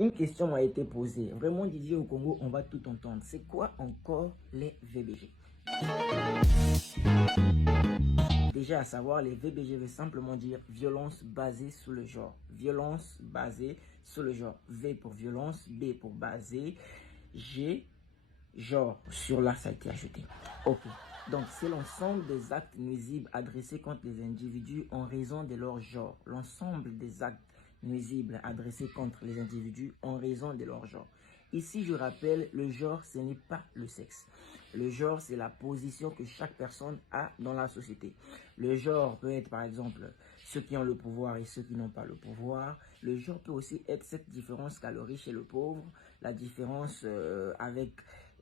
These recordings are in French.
Une question m'a été posée. Vraiment, Didier, au Congo, on va tout entendre. C'est quoi encore les VBG? Déjà, à savoir, les VBG veut simplement dire violence basée sur le genre. Violence basée sur le genre. V pour violence, B pour basé, G, genre. Sur là, ça a été ajouté. Ok. Donc, c'est l'ensemble des actes nuisibles adressés contre les individus en raison de leur genre. L'ensemble des actes nuisibles adressés contre les individus en raison de leur genre. Ici, je rappelle, le genre, ce n'est pas le sexe. Le genre, c'est la position que chaque personne a dans la société. Le genre peut être, par exemple, ceux qui ont le pouvoir et ceux qui n'ont pas le pouvoir. Le genre peut aussi être cette différence qu'a le riche et le pauvre, la différence avec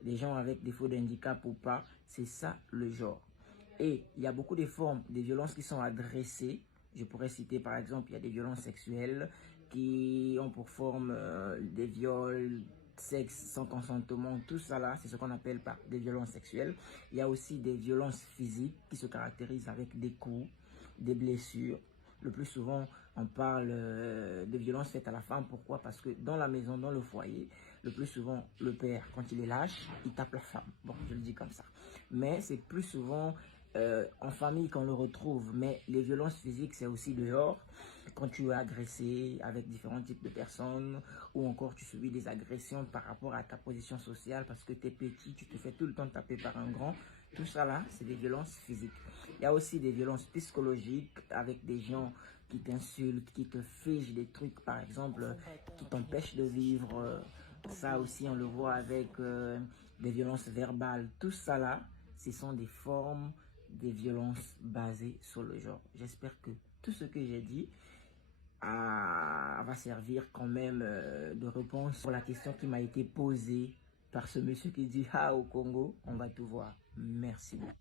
les gens avec des défauts d'handicap ou pas. C'est ça, le genre. Et il y a beaucoup de formes de violences qui sont adressées. Je pourrais citer par exemple, il y a des violences sexuelles qui ont pour forme des viols, sexe sans consentement, tout ça là, c'est ce qu'on appelle par des violences sexuelles. Il y a aussi des violences physiques qui se caractérisent avec des coups, des blessures. Le plus souvent, on parle de violences faites à la femme. Pourquoi? Parce que dans la maison, dans le foyer, le plus souvent, le père, quand il est lâche, il tape la femme. Bon, je le dis comme ça. Mais c'est plus souvent en famille qu'on le retrouve. Mais les violences physiques, c'est aussi dehors. Quand tu es agressé avec différents types de personnes, ou encore tu subis des agressions par rapport à ta position sociale parce que tu es petit, tu te fais tout le temps taper par un grand. Tout ça là, c'est des violences physiques. Il y a aussi des violences psychologiques avec des gens qui t'insultent, qui te figent des trucs, par exemple, qui t'empêchent de vivre. Ça aussi, on le voit avec des violences verbales. Tout ça là, ce sont des formes de violences basées sur le genre. J'espère que tout ce que j'ai dit va servir quand même de réponse pour la question qui m'a été posée par ce monsieur qui dit « Ah, au Congo, on va tout voir ». Merci beaucoup.